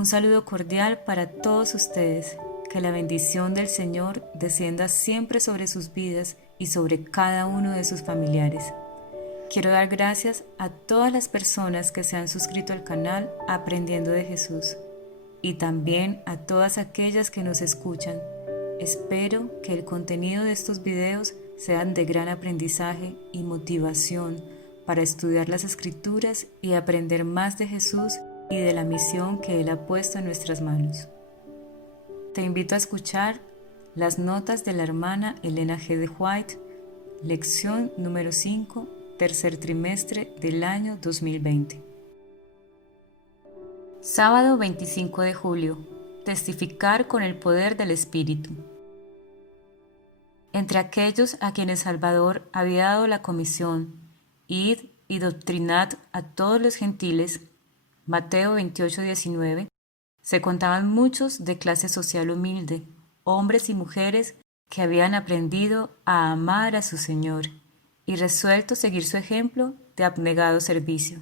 Un saludo cordial para todos ustedes. Que la bendición del Señor descienda siempre sobre sus vidas y sobre cada uno de sus familiares. Quiero dar gracias a todas las personas que se han suscrito al canal Aprendiendo de Jesús y también a todas aquellas que nos escuchan. Espero que el contenido de estos videos sean de gran aprendizaje y motivación para estudiar las Escrituras y aprender más de Jesús y de la misión que Él ha puesto en nuestras manos. Te invito a escuchar las notas de la hermana Elena G. de White, lección número 5, tercer trimestre del año 2020. Sábado 25 de julio. Testificar con el poder del Espíritu. Entre aquellos a quienes Salvador había dado la comisión, id y doctrinad a todos los gentiles, Mateo 28:19, se contaban muchos de clase social humilde, hombres y mujeres que habían aprendido a amar a su Señor y resuelto seguir su ejemplo de abnegado servicio.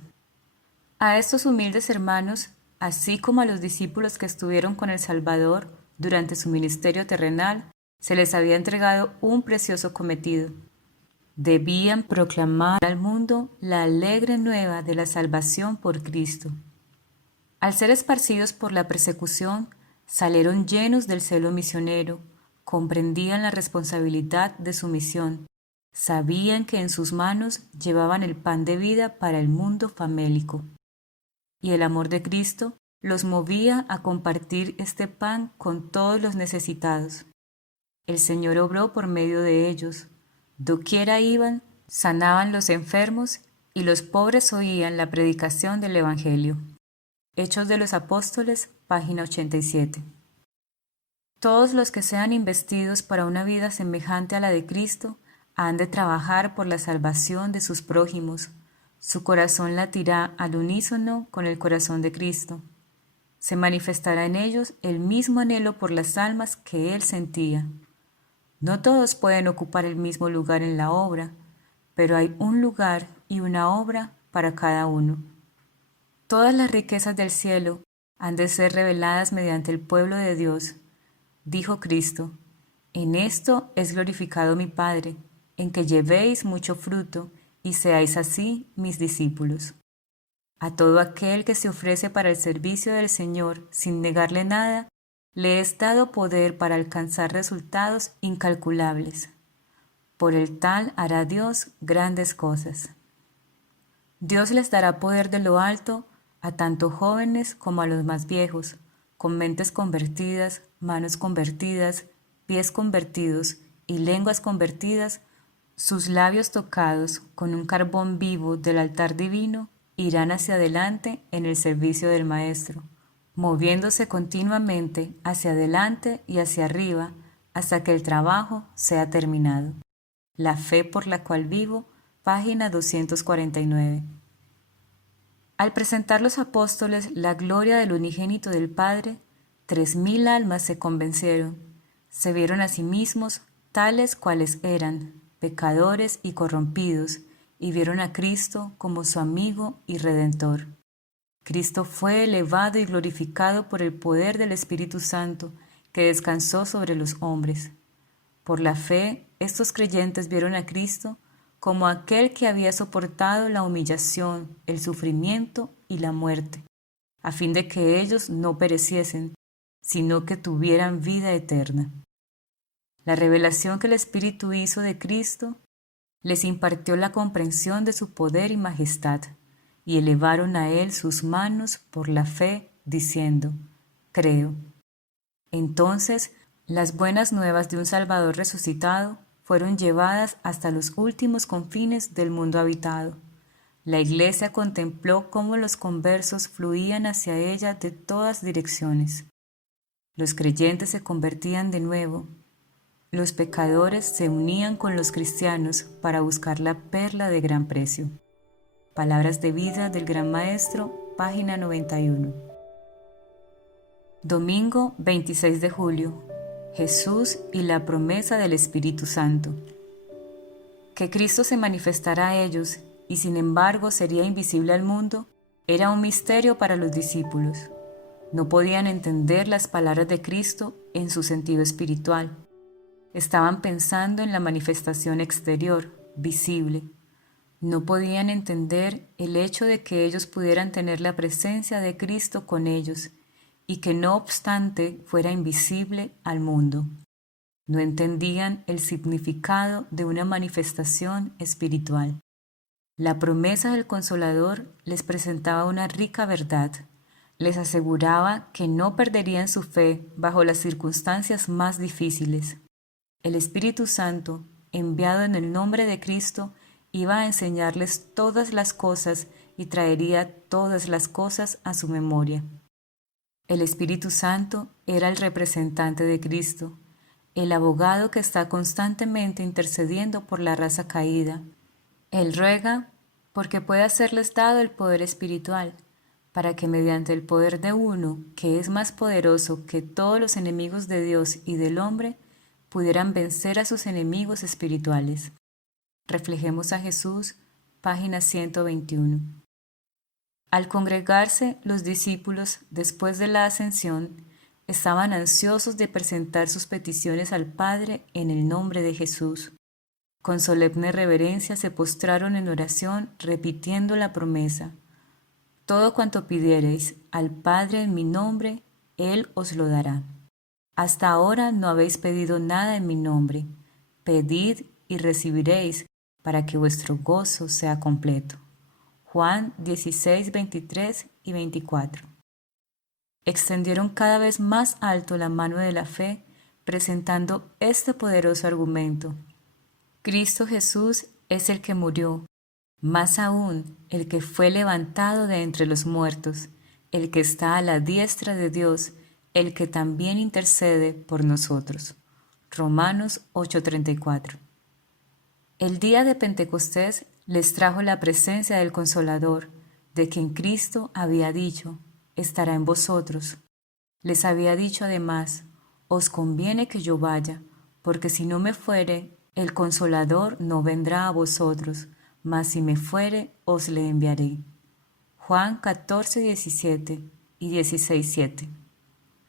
A estos humildes hermanos, así como a los discípulos que estuvieron con el Salvador durante su ministerio terrenal, se les había entregado un precioso cometido. Debían proclamar al mundo la alegre nueva de la salvación por Cristo. Al ser esparcidos por la persecución, salieron llenos del celo misionero, comprendían la responsabilidad de su misión, sabían que en sus manos llevaban el pan de vida para el mundo famélico. Y el amor de Cristo los movía a compartir este pan con todos los necesitados. El Señor obró por medio de ellos. Doquiera iban, sanaban los enfermos y los pobres oían la predicación del Evangelio. Hechos de los Apóstoles, página 87. Todos los que sean investidos para una vida semejante a la de Cristo han de trabajar por la salvación de sus prójimos. Su corazón latirá al unísono con el corazón de Cristo. Se manifestará en ellos el mismo anhelo por las almas que Él sentía. No todos pueden ocupar el mismo lugar en la obra, pero hay un lugar y una obra para cada uno. Todas las riquezas del cielo han de ser reveladas mediante el pueblo de Dios. Dijo Cristo: en esto es glorificado mi Padre, en que llevéis mucho fruto y seáis así mis discípulos. A todo aquel que se ofrece para el servicio del Señor sin negarle nada, le es dado poder para alcanzar resultados incalculables. Por el tal hará Dios grandes cosas. Dios les dará poder de lo alto a tanto jóvenes como a los más viejos, con mentes convertidas, manos convertidas, pies convertidos y lenguas convertidas, sus labios tocados con un carbón vivo del altar divino, irán hacia adelante en el servicio del Maestro, moviéndose continuamente hacia adelante y hacia arriba hasta que el trabajo sea terminado. La fe por la cual vivo, página 249. Al presentar los apóstoles la gloria del unigénito del Padre, 3000 almas se convencieron, se vieron a sí mismos tales cuales eran, pecadores y corrompidos, y vieron a Cristo como su amigo y Redentor. Cristo fue elevado y glorificado por el poder del Espíritu Santo que descansó sobre los hombres. Por la fe, estos creyentes vieron a Cristo como aquel que había soportado la humillación, el sufrimiento y la muerte, a fin de que ellos no pereciesen, sino que tuvieran vida eterna. La revelación que el Espíritu hizo de Cristo les impartió la comprensión de su poder y majestad, y elevaron a Él sus manos por la fe, diciendo: creo. Entonces, las buenas nuevas de un Salvador resucitado fueron llevadas hasta los últimos confines del mundo habitado. La Iglesia contempló cómo los conversos fluían hacia ella de todas direcciones. Los creyentes se convertían de nuevo. Los pecadores se unían con los cristianos para buscar la perla de gran precio. Palabras de vida del Gran Maestro, página 91. Domingo 26 de julio. Jesús y la promesa del Espíritu Santo. Que Cristo se manifestara a ellos y sin embargo sería invisible al mundo, era un misterio para los discípulos. No podían entender las palabras de Cristo en su sentido espiritual. Estaban pensando en la manifestación exterior, visible. No podían entender el hecho de que ellos pudieran tener la presencia de Cristo con ellos y que no obstante fuera invisible al mundo. No entendían el significado de una manifestación espiritual. La promesa del Consolador les presentaba una rica verdad. Les aseguraba que no perderían su fe bajo las circunstancias más difíciles. El Espíritu Santo, enviado en el nombre de Cristo, iba a enseñarles todas las cosas y traería todas las cosas a su memoria. El Espíritu Santo era el representante de Cristo, el abogado que está constantemente intercediendo por la raza caída. Él ruega porque pueda serles dado el poder espiritual, para que mediante el poder de uno, que es más poderoso que todos los enemigos de Dios y del hombre, pudieran vencer a sus enemigos espirituales. Reflejemos a Jesús, página 121. Al congregarse, los discípulos, después de la ascensión, estaban ansiosos de presentar sus peticiones al Padre en el nombre de Jesús. Con solemne reverencia se postraron en oración, repitiendo la promesa: todo cuanto pidiereis al Padre en mi nombre, Él os lo dará. Hasta ahora no habéis pedido nada en mi nombre. Pedid y recibiréis, para que vuestro gozo sea completo. Juan 16, 23 y 24. Extendieron cada vez más alto la mano de la fe, presentando este poderoso argumento: Cristo Jesús es el que murió, más aún el que fue levantado de entre los muertos, el que está a la diestra de Dios, el que también intercede por nosotros. Romanos 8:34. El día de Pentecostés les trajo la presencia del Consolador, de quien Cristo había dicho: estará en vosotros. Les había dicho además: os conviene que yo vaya, porque si no me fuere, el Consolador no vendrá a vosotros, mas si me fuere, os le enviaré. Juan 14:17 y 16:7.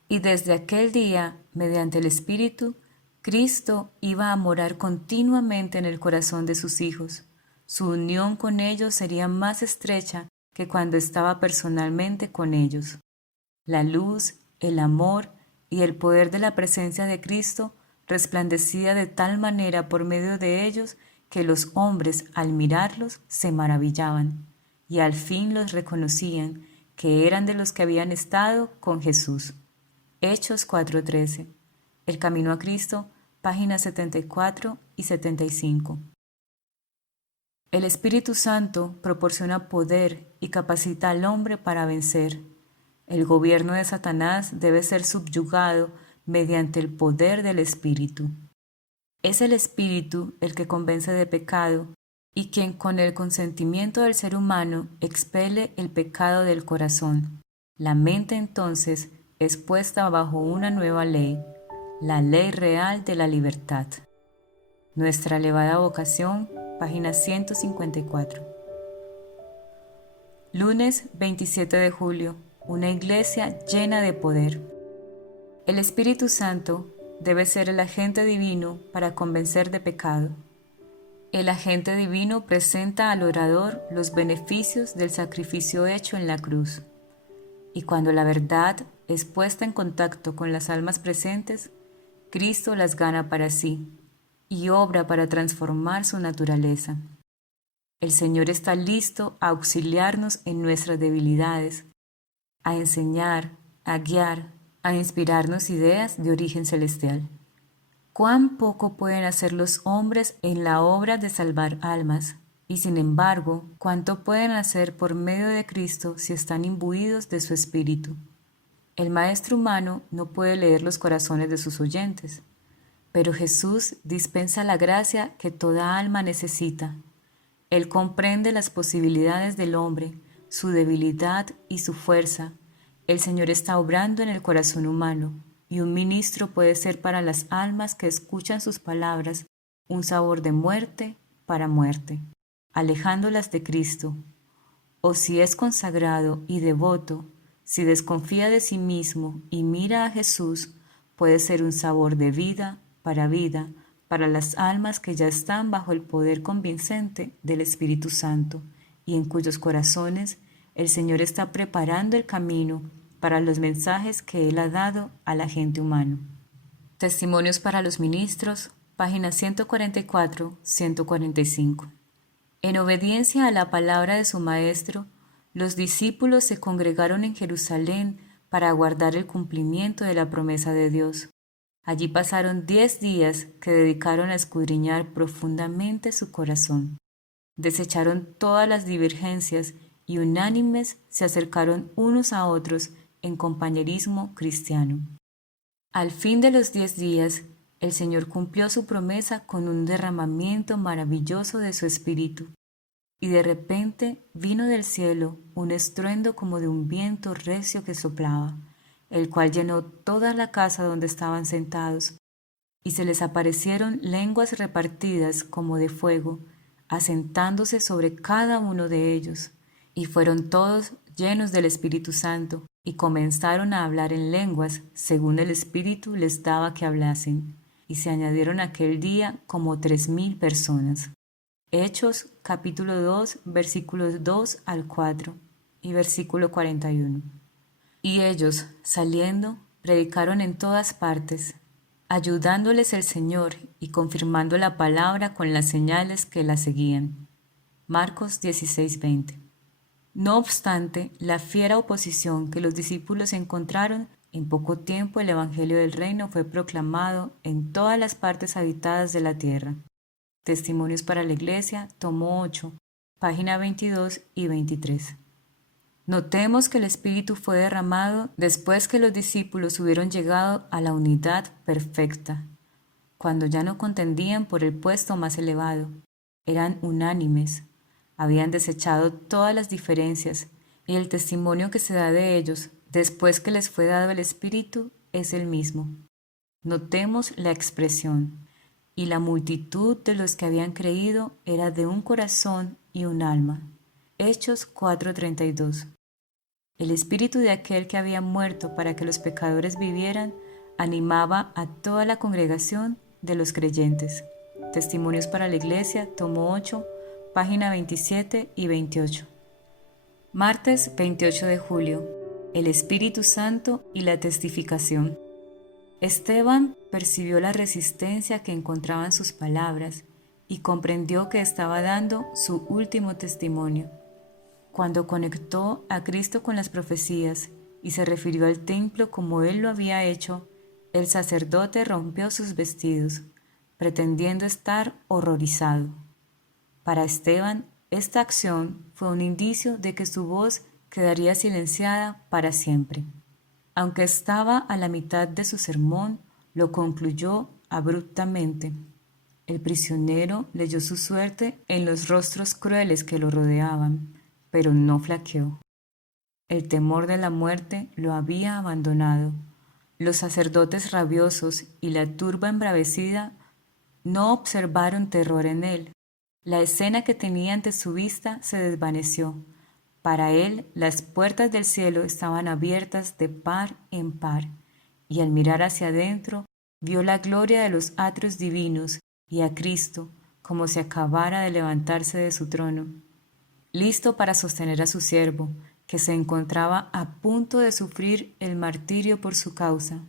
Y desde aquel día, mediante el Espíritu, Cristo iba a morar continuamente en el corazón de sus hijos. Su unión con ellos sería más estrecha que cuando estaba personalmente con ellos. La luz, el amor y el poder de la presencia de Cristo resplandecía de tal manera por medio de ellos que los hombres, al mirarlos, se maravillaban y al fin los reconocían, que eran de los que habían estado con Jesús. Hechos 4:13. El camino a Cristo, páginas 74 y 75. El Espíritu Santo proporciona poder y capacita al hombre para vencer. El gobierno de Satanás debe ser subyugado mediante el poder del Espíritu. Es el Espíritu el que convence de pecado y quien con el consentimiento del ser humano expele el pecado del corazón. La mente entonces es puesta bajo una nueva ley, la ley real de la libertad. Nuestra elevada vocación, página 154. Lunes 27 de julio. Una iglesia llena de poder. El Espíritu Santo debe ser el agente divino para convencer de pecado. El agente divino presenta al orador los beneficios del sacrificio hecho en la cruz. Y cuando la verdad es puesta en contacto con las almas presentes, Cristo las gana para sí y obra para transformar su naturaleza. El Señor está listo a auxiliarnos en nuestras debilidades, a enseñar, a guiar, a inspirarnos ideas de origen celestial. Cuán poco pueden hacer los hombres en la obra de salvar almas, y sin embargo, cuánto pueden hacer por medio de Cristo si están imbuidos de su Espíritu. El maestro humano no puede leer los corazones de sus oyentes, pero Jesús dispensa la gracia que toda alma necesita. Él comprende las posibilidades del hombre, su debilidad y su fuerza. El Señor está obrando en el corazón humano, y un ministro puede ser para las almas que escuchan sus palabras un sabor de muerte para muerte, alejándolas de Cristo. O si es consagrado y devoto, si desconfía de sí mismo y mira a Jesús, puede ser un sabor de vida para las almas que ya están bajo el poder convincente del Espíritu Santo y en cuyos corazones el Señor está preparando el camino para los mensajes que Él ha dado a la gente humana. Testimonios para los ministros, páginas 144-145. En obediencia a la palabra de su Maestro, los discípulos se congregaron en Jerusalén para aguardar el cumplimiento de la promesa de Dios. Allí pasaron 10 días que dedicaron a escudriñar profundamente su corazón. Desecharon todas las divergencias y unánimes se acercaron unos a otros en compañerismo cristiano. Al fin de los 10 días, el Señor cumplió su promesa con un derramamiento maravilloso de su Espíritu. Y de repente vino del cielo un estruendo como de un viento recio que soplaba, el cual llenó toda la casa donde estaban sentados, y se les aparecieron lenguas repartidas como de fuego, asentándose sobre cada uno de ellos, y fueron todos llenos del Espíritu Santo, y comenzaron a hablar en lenguas, según el Espíritu les daba que hablasen, y se añadieron aquel día como 3,000 personas. Hechos capítulo 2 versículos 2 al 4 y versículo 41. Y ellos, saliendo, predicaron en todas partes, ayudándoles el Señor y confirmando la palabra con las señales que la seguían. Marcos 16:20. No obstante, la fiera oposición que los discípulos encontraron, en poco tiempo el Evangelio del Reino fue proclamado en todas las partes habitadas de la tierra. Testimonios para la Iglesia, tomo 8, página 22 y 23. Notemos que el Espíritu fue derramado después que los discípulos hubieron llegado a la unidad perfecta, cuando ya no contendían por el puesto más elevado, eran unánimes, habían desechado todas las diferencias y el testimonio que se da de ellos después que les fue dado el Espíritu es el mismo. Notemos la expresión. Y la multitud de los que habían creído era de un corazón y un alma. Hechos 4:32. El espíritu de aquel que había muerto para que los pecadores vivieran animaba a toda la congregación de los creyentes. Testimonios para la Iglesia, tomo 8, página 27 y 28. Martes 28 de julio. El Espíritu Santo y la testificación. Esteban percibió la resistencia que encontraban sus palabras y comprendió que estaba dando su último testimonio. Cuando conectó a Cristo con las profecías y se refirió al templo como él lo había hecho, el sacerdote rompió sus vestidos, pretendiendo estar horrorizado. Para Esteban, esta acción fue un indicio de que su voz quedaría silenciada para siempre. Aunque estaba a la mitad de su sermón, lo concluyó abruptamente. El prisionero leyó su suerte en los rostros crueles que lo rodeaban, pero no flaqueó. El temor de la muerte lo había abandonado. Los sacerdotes rabiosos y la turba embravecida no observaron terror en él. La escena que tenía ante su vista se desvaneció. Para él, las puertas del cielo estaban abiertas de par en par, y al mirar hacia adentro, vio la gloria de los atrios divinos y a Cristo, como si acabara de levantarse de su trono, listo para sostener a su siervo, que se encontraba a punto de sufrir el martirio por su causa.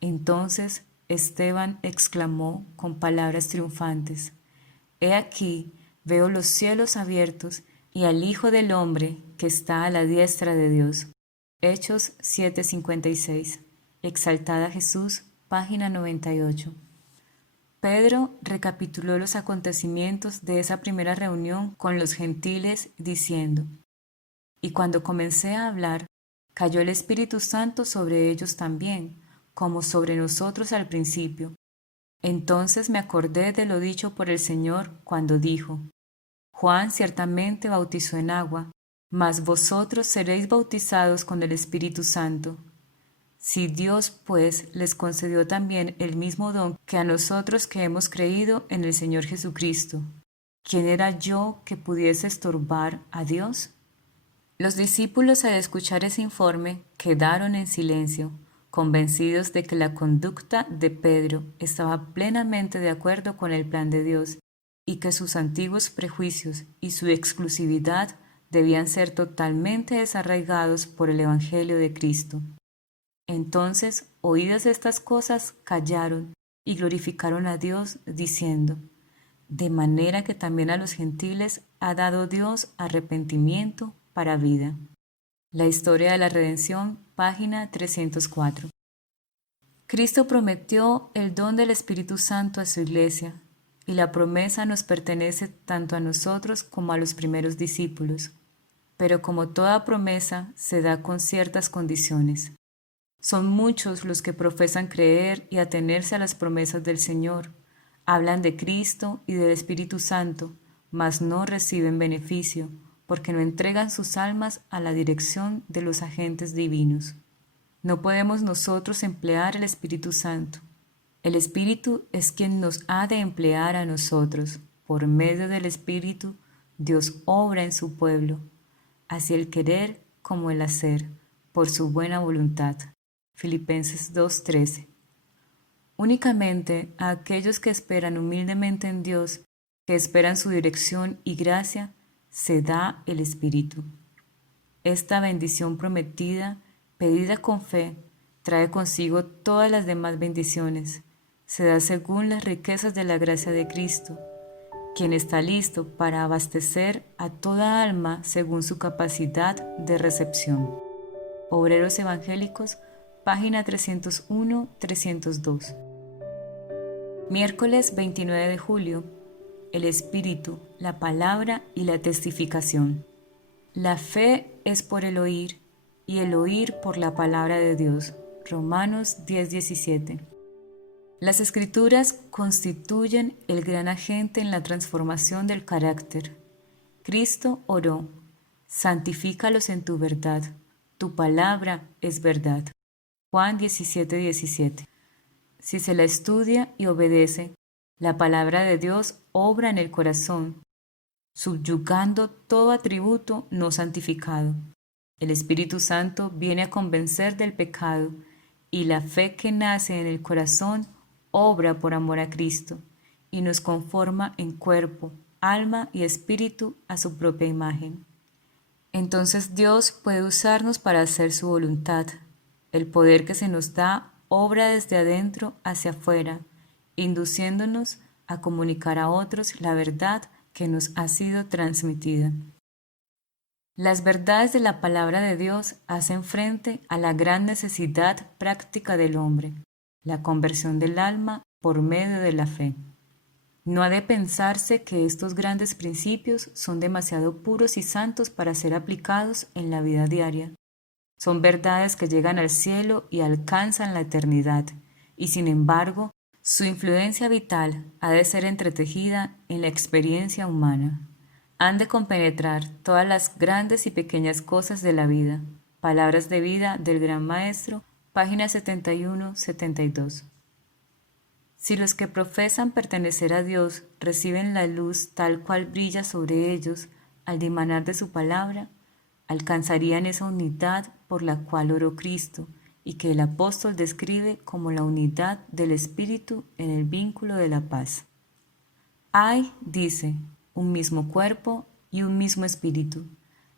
Entonces Esteban exclamó con palabras triunfantes: «He aquí, veo los cielos abiertos y al Hijo del Hombre que está a la diestra de Dios». Hechos 7:56. Exaltada Jesús, página 98. Pedro recapituló los acontecimientos de esa primera reunión con los gentiles diciendo: «Y cuando comencé a hablar, cayó el Espíritu Santo sobre ellos también, como sobre nosotros al principio. Entonces me acordé de lo dicho por el Señor cuando dijo: Juan ciertamente bautizó en agua, mas vosotros seréis bautizados con el Espíritu Santo. Si Dios, pues, les concedió también el mismo don que a nosotros que hemos creído en el Señor Jesucristo, ¿quién era yo que pudiese estorbar a Dios?» Los discípulos, al escuchar ese informe, quedaron en silencio, convencidos de que la conducta de Pedro estaba plenamente de acuerdo con el plan de Dios y que sus antiguos prejuicios y su exclusividad debían ser totalmente desarraigados por el Evangelio de Cristo. Entonces, oídas estas cosas, callaron y glorificaron a Dios, diciendo: de manera que también a los gentiles ha dado Dios arrepentimiento para vida. La historia de la redención, página 304. Cristo prometió el don del Espíritu Santo a su iglesia, y la promesa nos pertenece tanto a nosotros como a los primeros discípulos. Pero como toda promesa, se da con ciertas condiciones. Son muchos los que profesan creer y atenerse a las promesas del Señor. Hablan de Cristo y del Espíritu Santo, mas no reciben beneficio, porque no entregan sus almas a la dirección de los agentes divinos. No podemos nosotros emplear el Espíritu Santo. El Espíritu es quien nos ha de emplear a nosotros. Por medio del Espíritu, Dios obra en su pueblo, así el querer como el hacer, por su buena voluntad. Filipenses 2:13. Únicamente a aquellos que esperan humildemente en Dios, que esperan su dirección y gracia, se da el Espíritu. Esta bendición prometida, pedida con fe, trae consigo todas las demás bendiciones. Se da según las riquezas de la gracia de Cristo, quien está listo para abastecer a toda alma según su capacidad de recepción. Obreros Evangélicos, página 301-302. Miércoles 29 de julio. El Espíritu, la palabra y la testificación. La fe es por el oír, y el oír por la palabra de Dios. Romanos 10:17. Las Escrituras constituyen el gran agente en la transformación del carácter. Cristo oró: santifícalos en tu verdad, tu palabra es verdad. Juan 17:17. Si se la estudia y obedece, la palabra de Dios obra en el corazón, subyugando todo atributo no santificado. El Espíritu Santo viene a convencer del pecado, y la fe que nace en el corazón obra por amor a Cristo, y nos conforma en cuerpo, alma y espíritu a su propia imagen. Entonces Dios puede usarnos para hacer su voluntad. El poder que se nos da obra desde adentro hacia afuera, induciéndonos a comunicar a otros la verdad que nos ha sido transmitida. Las verdades de la palabra de Dios hacen frente a la gran necesidad práctica del hombre, la conversión del alma por medio de la fe. No ha de pensarse que estos grandes principios son demasiado puros y santos para ser aplicados en la vida diaria. Son verdades que llegan al cielo y alcanzan la eternidad, y sin embargo, su influencia vital ha de ser entretejida en la experiencia humana. Han de compenetrar todas las grandes y pequeñas cosas de la vida. Palabras de vida del Gran Maestro, páginas 71-72. Si los que profesan pertenecer a Dios reciben la luz tal cual brilla sobre ellos al dimanar de su palabra, alcanzarían esa unidad por la cual oró Cristo y que el apóstol describe como la unidad del Espíritu en el vínculo de la paz. Hay, dice, un mismo cuerpo y un mismo Espíritu,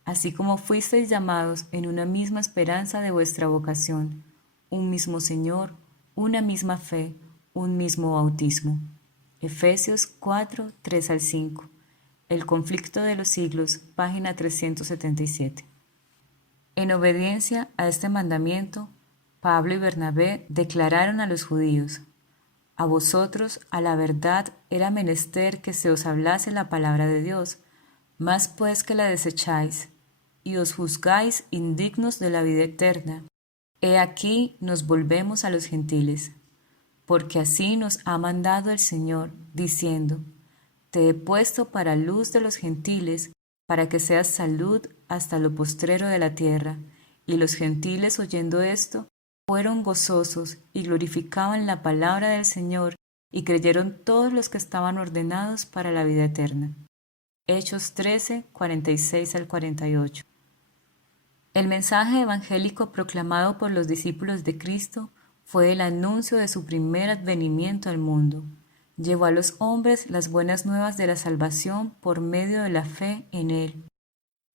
así como fuisteis llamados en una misma esperanza de vuestra vocación, un mismo Señor, una misma fe, un mismo bautismo. Efesios 4, 3-5. El conflicto de los siglos, página 377. En obediencia a este mandamiento, Pablo y Bernabé declararon a los judíos: a vosotros, a la verdad, era menester que se os hablase la palabra de Dios, más pues que la desecháis, y os juzgáis indignos de la vida eterna. He aquí nos volvemos a los gentiles, porque así nos ha mandado el Señor, diciendo: te he puesto para luz de los gentiles, para que seas salud hasta lo postrero de la tierra. Y los gentiles, oyendo esto, fueron gozosos y glorificaban la palabra del Señor, y creyeron todos los que estaban ordenados para la vida eterna. Hechos 13, 46-48. El mensaje evangélico proclamado por los discípulos de Cristo fue el anuncio de su primer advenimiento al mundo. Llevó a los hombres las buenas nuevas de la salvación por medio de la fe en Él.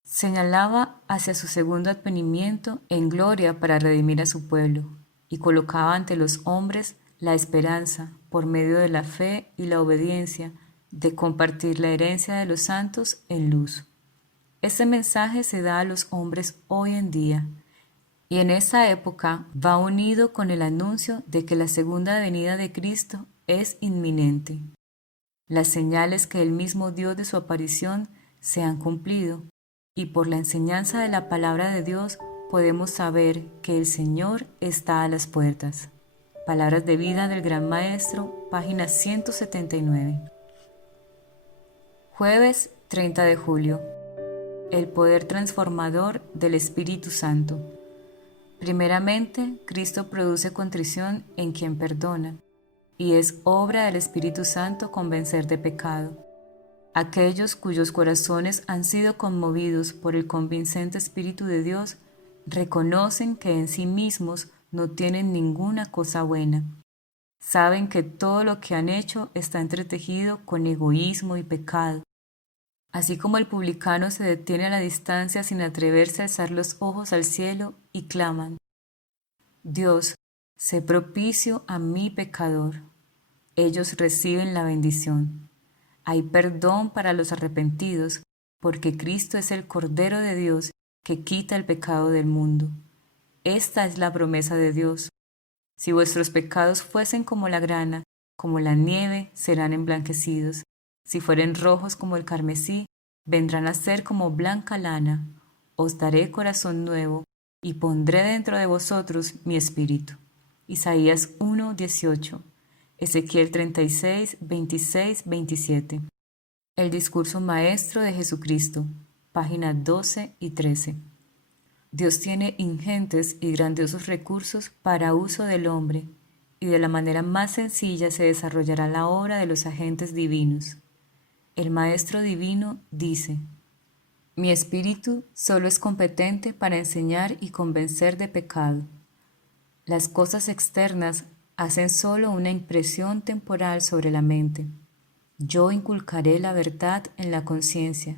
Señalaba hacia su segundo advenimiento en gloria para redimir a su pueblo, y colocaba ante los hombres la esperanza, por medio de la fe y la obediencia, de compartir la herencia de los santos en luz. Este mensaje se da a los hombres hoy en día, y en esa época va unido con el anuncio de que la segunda venida de Cristo es inminente. Las señales que él mismo dio de su aparición se han cumplido, y por la enseñanza de la palabra de Dios podemos saber que el Señor está a las puertas. Palabras de vida del Gran Maestro, página 179. Jueves 30 de julio. El poder transformador del Espíritu Santo. Primeramente, Cristo produce contrición en quien perdona, y es obra del Espíritu Santo convencer de pecado. Aquellos cuyos corazones han sido conmovidos por el convincente Espíritu de Dios reconocen que en sí mismos no tienen ninguna cosa buena. Saben que todo lo que han hecho está entretejido con egoísmo y pecado. Así como el publicano se detiene a la distancia sin atreverse a alzar los ojos al cielo y claman: Dios, sé propicio a mi pecador. Ellos reciben la bendición. Hay perdón para los arrepentidos, porque Cristo es el Cordero de Dios que quita el pecado del mundo. Esta es la promesa de Dios. Si vuestros pecados fuesen como la grana, como la nieve, serán emblanquecidos. Si fueren rojos como el carmesí, vendrán a ser como blanca lana. Os daré corazón nuevo, y pondré dentro de vosotros mi espíritu. Isaías 1:18, Ezequiel 36, 26, 27. El discurso maestro de Jesucristo, páginas 12 y 13. Dios tiene ingentes y grandiosos recursos para uso del hombre, y de la manera más sencilla se desarrollará la obra de los agentes divinos. El Maestro Divino dice: Mi espíritu solo es competente para enseñar y convencer de pecado. Las cosas externas hacen solo una impresión temporal sobre la mente. Yo inculcaré la verdad en la conciencia,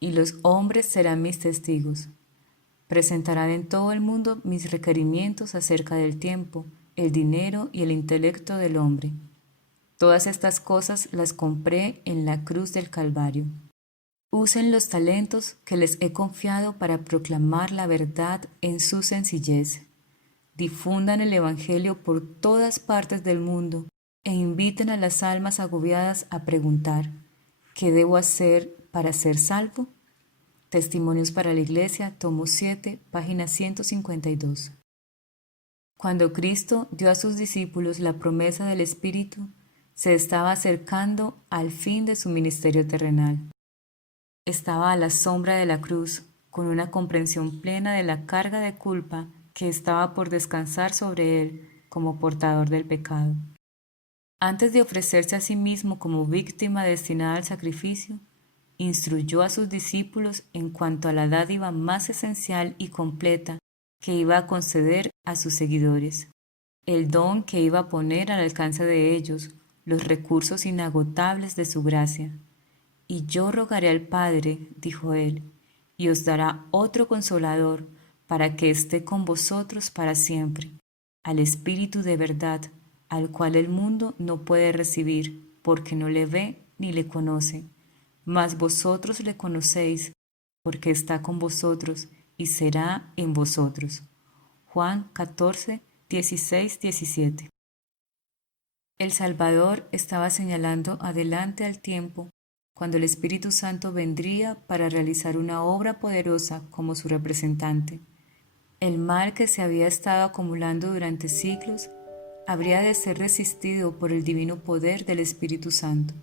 y los hombres serán mis testigos. Presentarán en todo el mundo mis requerimientos acerca del tiempo, el dinero y el intelecto del hombre. Todas estas cosas las compré en la cruz del Calvario. Usen los talentos que les he confiado para proclamar la verdad en su sencillez. Difundan el Evangelio por todas partes del mundo e inviten a las almas agobiadas a preguntar: ¿qué debo hacer para ser salvo? Testimonios para la Iglesia, tomo 7, página 152. Cuando Cristo dio a sus discípulos la promesa del Espíritu, se estaba acercando al fin de su ministerio terrenal. Estaba a la sombra de la cruz, con una comprensión plena de la carga de culpa que estaba por descansar sobre él como portador del pecado. Antes de ofrecerse a sí mismo como víctima destinada al sacrificio, instruyó a sus discípulos en cuanto a la dádiva más esencial y completa que iba a conceder a sus seguidores, el don que iba a poner al alcance de ellos los recursos inagotables de su gracia. Y yo rogaré al Padre, dijo él, y os dará otro Consolador para que esté con vosotros para siempre, al Espíritu de verdad, al cual el mundo no puede recibir, porque no le ve ni le conoce. Mas vosotros le conocéis, porque está con vosotros y será en vosotros. Juan 14, 16, 17. El Salvador estaba señalando adelante al tiempo cuando el Espíritu Santo vendría para realizar una obra poderosa como su representante. El mal que se había estado acumulando durante siglos habría de ser resistido por el divino poder del Espíritu Santo.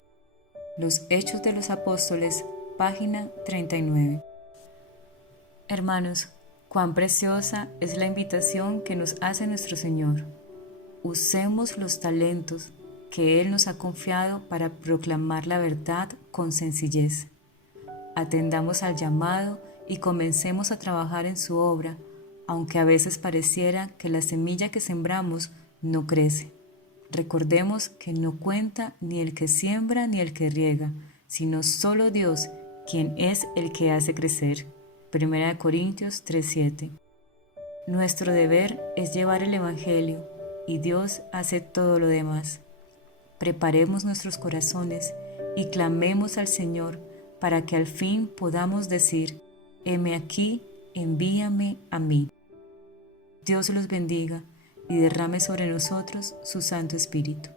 Los Hechos de los Apóstoles, página 39. Hermanos, cuán preciosa es la invitación que nos hace nuestro Señor. Usemos los talentos que Él nos ha confiado para proclamar la verdad con sencillez. Atendamos al llamado y comencemos a trabajar en su obra, aunque a veces pareciera que la semilla que sembramos no crece. Recordemos que no cuenta ni el que siembra ni el que riega, sino solo Dios, quien es el que hace crecer. 1 Corintios 3:7. Nuestro deber es llevar el Evangelio y Dios hace todo lo demás. Preparemos nuestros corazones y clamemos al Señor para que al fin podamos decir: heme aquí, envíame a mí. Dios los bendiga y derrame sobre nosotros su Santo Espíritu.